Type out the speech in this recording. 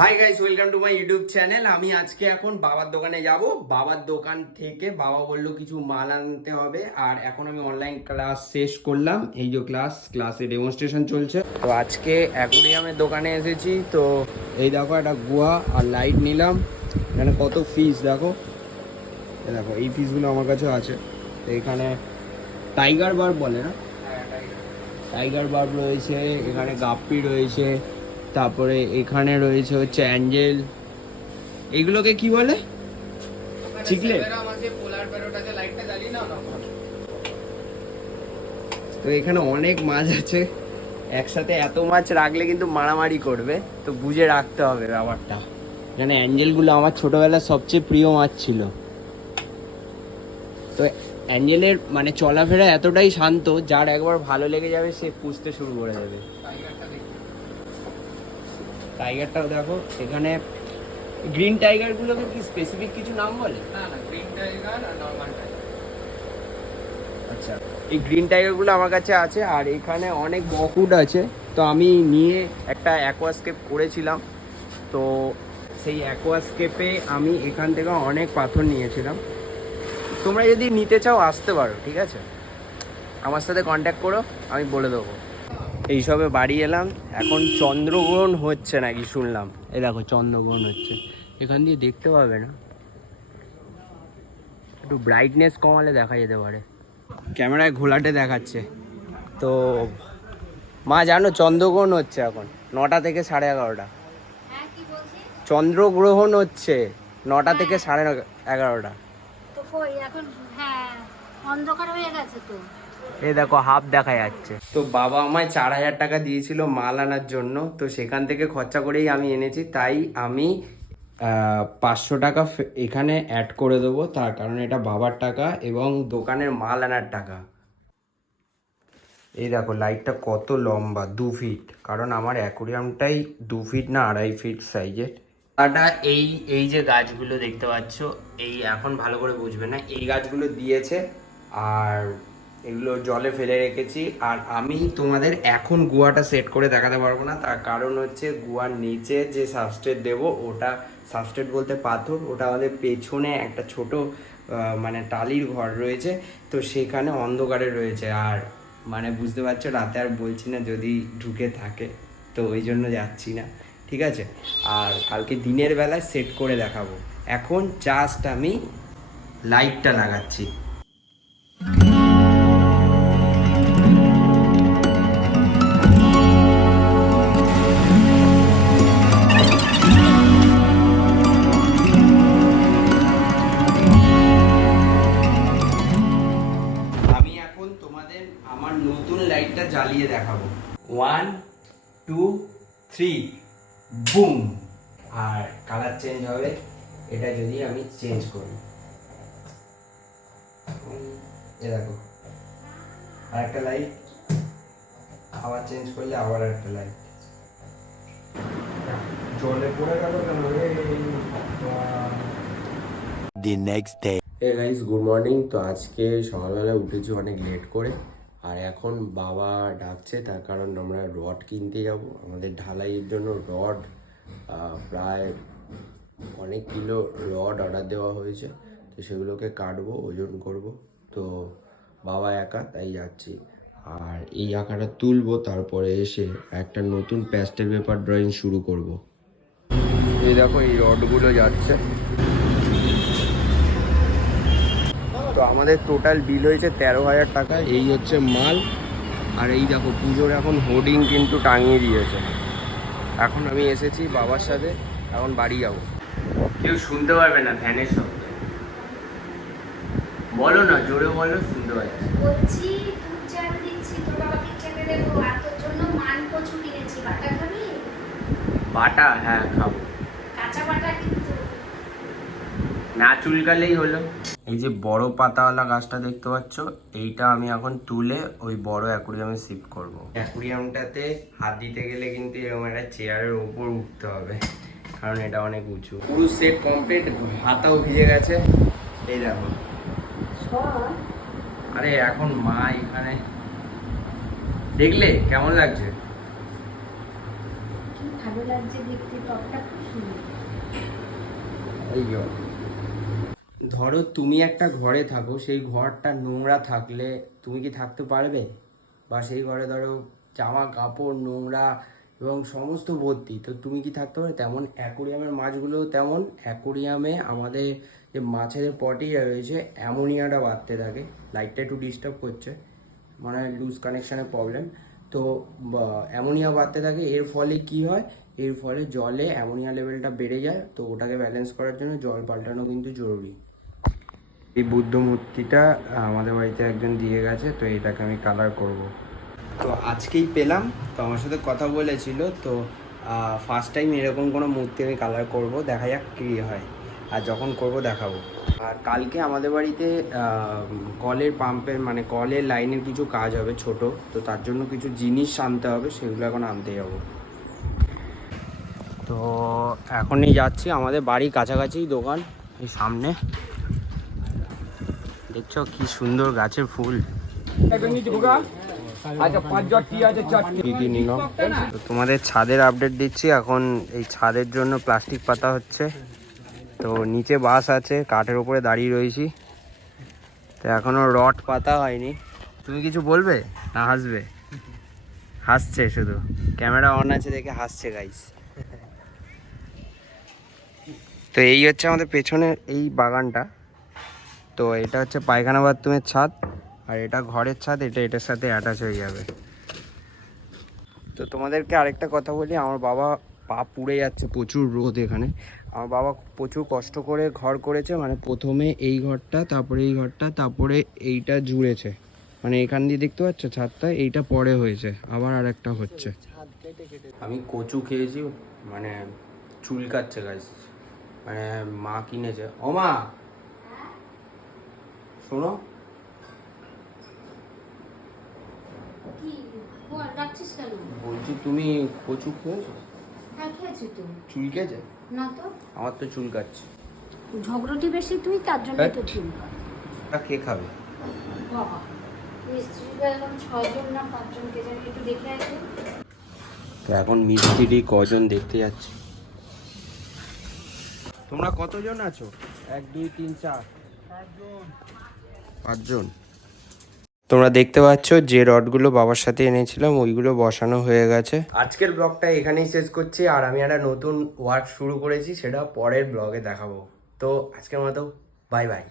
Hi guys, welcome to my YouTube channel. আমি আজকে এখন বাবার দোকানে যাব। বাবার দোকান থেকে বাবা বললো কিছু মাল আনতে হবে। আর এখন আমি অনলাইন ক্লাস শেষ করলাম। এই যে ক্লাসে ডেমনস্ট্রেশন চলছে। তো আজকে অ্যাকুরিয়ামের দোকানে এসেছি। তো এই দেখো একটা গুহা আর লাইট নিলাম। এখানে কত ফিস দেখো, দেখো এই ফিসগুলো আমার কাছে আছে। তো এখানে টাইগার বার্ব বলে না, টাইগার বার্ব রয়েছে, এখানে গাপ্পি রয়েছে, তারপরে এখানে রয়েছে হচ্ছে অ্যাঞ্জেল। এইগুলোকে কি বলে? চিকলেট। তো এখানে অনেক মাছ আছে, একসাথে এত মাছ রাখলে কিন্তু মারামারি করবে, তো বুঝে রাখতে হবে ব্যাপারটা। এখানে অ্যাঞ্জেলগুলো আমার ছোটবেলার সবচেয়ে প্রিয় মাছ ছিল। তো অ্যাঞ্জেলের মানে চলাফেরা এতটাই শান্ত, যার একবার ভালো লেগে যাবে সে পুষতে শুরু করে দেবে। টাইগারটাও দেখো এখানে। গ্রিন টাইগার গুলোকে কি স্পেসিফিক কিছু নাম বলে? না না, গ্রিন টাইগার আর নরমাল টাইগার। আচ্ছা, এই গ্রিন টাইগার গুলো আমার কাছে আছে। আর এখানে অনেক বকুড আছে। তো আমি নিয়ে একটা অ্যাকোয়াস্কেপ করেছিলাম। তো সেই অ্যাকোয়াস্কেপে আমি এখান থেকে অনেক পাথর নিয়েছিলাম। তোমরা যদি নিতে চাও আসতে পারো, ঠিক আছে? আমার সাথে কন্ট্যাক্ট করো, আমি বলে দেবো। এইসবে বাড়ি এলাম। এখন চন্দ্রগ্রহণ হচ্ছে নাকি শুনলাম। এই দেখো চন্দ্রগ্রহণ হচ্ছে, এখান দিয়ে দেখতে পাবে না, একটু ব্রাইটনেস কমালে দেখা যেতে পারে। ক্যামেরায় ঘোলাটে দেখাচ্ছে। তো মা জানো চন্দ্রগ্রহণ হচ্ছে এখন 9টা থেকে 11:30। হ্যাঁ, কি বলছিস? চন্দ্রগ্রহণ হচ্ছে 9টা থেকে 11:30। তো কই এখন? হ্যাঁ, অন্ধকার হয়ে গেছে তো। এই দেখো হাফ দেখা যাচ্ছে। তো বাবা আমায় 4,000 টাকা দিয়েছিল মাল আনার জন্য। তো সেখান থেকে খরচা করেই আমি এনেছি। তাই আমি 500 টাকা এখানে অ্যাড করে দেবো, তার কারণ এটা বাবার টাকা এবং দোকানের মাল আনার টাকা। এই দেখো লাইটটা কত লম্বা, 2 ফিট, কারণ আমার অ্যাকোরিয়ামটাই 2 ফিট না 2.5 ফিট সাইজের। এটা এই এই যে গাছগুলো দেখতে পাচ্ছ, এই এখন ভালো করে বুঝবে না, এই গাছগুলো দিয়েছে। আর এগুলো জলে ফেলে রেখেছি। আর আমি তোমাদের এখন গুয়াটা সেট করে দেখাতে পারবো না, তার কারণ হচ্ছে গুয়ার নিচে যে সাবস্ট্রেট দেবো, ওটা সাবস্ট্রেট বলতে পাথর, ওটা আমাদের পেছনে একটা ছোট মানে টালির ঘর রয়েছে। তো সেখানে অন্ধকারে রয়েছে। আর মানে বুঝতে পারছো, রাতে আর বলছি না যদি ঢুকে থাকে, তো ওই জন্য যাচ্ছি না, ঠিক আছে? আর কালকে দিনের বেলায় সেট করে দেখাবো। এখন জাস্ট আমি লাইটটা লাগাচ্ছি। আমি এখন তোমাদের আমার নতুন লাইটটা জ্বালিয়ে দেখাবো। 1 2 3 বুম। আর কালার চেঞ্জ হবে এটা যদি আমি চেঞ্জ করি। এ দেখো আর একটা লাইট, আবার চেঞ্জ করলে আবার একটা লাইট। জলে পড়ে গেল কেন রে? The next day. Hey guys, good morning. তো আজকে সকালবেলা উঠেছি অনেক লেট করে। আর এখন বাবা ডাকছে, তার কারণ আমরা রড কিনতে যাব আমাদের ঢালাইয়ের জন্য। রড প্রায় অনেক কিলো রড অর্ডার দেওয়া হয়েছে। তো সেগুলোকে কাটবো, ওজন করব। তো বাবা একা, তাই যাচ্ছি। আর এই আঁকাটা তুলবো, তারপরে এসে একটা নতুন প্যাস্টেল পেপার ড্রয়িং শুরু করব। এই দেখো এই রডগুলো যাচ্ছে। তো আমাদের টোটাল বিল হয়েছে 13,000 টাকা। এই হচ্ছে মাল। আর এই দেখো পুজোর এখন হোর্ডিং কিন্তু টাঙিয়ে দিয়েছে। এখন আমি এসেছি বাবার সাথে, এখন বাড়ি যাব। কেউ শুনতে পারবে না ফ্যানের শব্দ। বলো না, জোরে বলো, শুনতে পাচ্ছি। বলছি দুধ চাল দিচ্ছি, তোর বাবাকে খেতে দেবো। আর তোর জন্য মান কচু কিনেছি, বাটা খাবি? বাটা? হ্যাঁ খাবো। কাঁচা বাটা কিন্তু। না চুলকালেই হলো। এই যে বড় পাতাওয়ালা গাছটা দেখতে পাচ্ছ, এইটা আমি এখন তুলে ওই বড় অ্যাকুরিয়ামে শিফট করব। অ্যাকুরিয়ামটাতে হাত দিতে গেলে কিন্তু এরকম একটা চেয়ারের উপর উঠতে হবে, কারণ এটা অনেক উঁচু। পুরো সেট কমপ্লিট, হাতাও ভিজে গেছে। এই দেখো। আরে এখন মা এখানে, দেখলে কেমন লাগছে? কি ভালো লাগছে দেখতে, টপটা খুব এই ধরো তুমি একটা ঘরে থাকো, সেই ঘরটা নোংরা থাকলে তুমি কি থাকতে পারবে? বা সেই ঘরে ধরো জামা কাপড় নোংরা এবং সমস্ত ভর্তি, তো তুমি কি থাকতে পারবে? তেমন অ্যাকোরিয়ামের মাছগুলোও তেমন। অ্যাকোরিয়ামে আমাদের যে মাছের পটি রয়েছে অ্যামোনিয়াটা বাড়তে থাকে। লাইটটা একটু ডিস্টার্ব করছে, মানে লুজ কানেকশানের প্রবলেম। তো অ্যামোনিয়া বাড়তে থাকে, এর ফলে কি হয়, এর ফলে জলে অ্যামোনিয়া লেভেলটা বেড়ে যায়। তো ওটাকে ব্যালেন্স করার জন্য জল পাল্টানো কিন্তু জরুরি। এই বুদ্ধ মূর্তিটা আমাদের বাড়িতে একজন দিয়ে গেছে, তো এটাকে আমি কালার করব। তো আজকেই পেলাম, তো আমার সাথে কথা বলেছিল। তো ফার্স্ট টাইম এরকম কোনো মূর্তি আমি কালার করব, দেখা যাক কী হয়, আর যখন করব দেখাবো। আর কালকে আমাদের বাড়িতে কলের পাম্পের মানে কলের লাইনের কিছু কাজ হবে ছোট, তো তার জন্য কিছু জিনিস আনতে হবে, সেগুলো এখন আনতে যাবো। তো এখনই যাচ্ছি, আমাদের বাড়ির কাছাকাছি দোকান, এই সামনে দেখছো কি সুন্দর গাছের ফুল। তো তোমাদের ছাদের আপডেট দিচ্ছি। এখন এই ছাদের জন্য প্লাস্টিক পাতা হচ্ছে, তো নিচে বাস আছে, কাঠের উপরে দাঁড়িয়ে রয়েছি। তো এখনো রড পাতা হয়নি। তুমি কিছু বলবে না হাসবে? হাসছে, শুধু ক্যামেরা অন আছে দেখে হাসছে গাইস। তো এই হচ্ছে আমাদের পেছনের এই বাগানটা। তো এটা হচ্ছে পায়খানা বাথরুমের ছাদ, আর এটা ঘরের ছাদ, এটা এটার সাথে অ্যাটাচ হয়ে যাবে। তো তোমাদেরকে আরেকটা কথা বলি, আমার বাবা পা পুড়ে যাচ্ছে, প্রচুর রোদ এখানে। আমার বাবা প্রচুর কষ্ট করে ঘর করেছে, মানে প্রথমে এই ঘরটা, তারপরে এই ঘরটা, তারপরে এইটা জুড়েছে। মানে এখান দিয়ে দেখতে পাচ্ছ ছাদটা, এইটা পরে হয়েছে, আবার আর একটা হচ্ছে। আমি কচু খেয়েছি, মানে চুলকাচ্ছে গাছ, মানে মা কিনেছে। ও মা শোনো, কি বল, ডাকছিস কেন? বলছি তুমি কচু খেয়েছো? হ্যাঁ খেয়েছি তো। চুলকেছে? না তো। আমার তো চুলকাচ্ছে। ঝগড়াটি বেশি তুই, তার জন্য তো চিন্তা। তা কে খাবে? বাবা, মিস্ত্রিরা এখন 6 জন না 5 জন কে জানি, একটু দেখে আসবে। তো এখন মিস্ত্রি কজন দেখতে যাচ্ছি। তোমরা কতজন আছো? 1 2 3 4 5 জন। তোমরা দেখতে পাচ্ছ যে রডগুলো বাবার সাথে এনেছিলাম ওইগুলো বসানো হয়ে গেছে। আজকের ব্লগটা এখানেই শেষ করছি, আর আমি একটা নতুন ওয়ার্ক শুরু করেছি, সেটা পরের ব্লগে দেখাবো। তো আজকের মতো বাই বাই।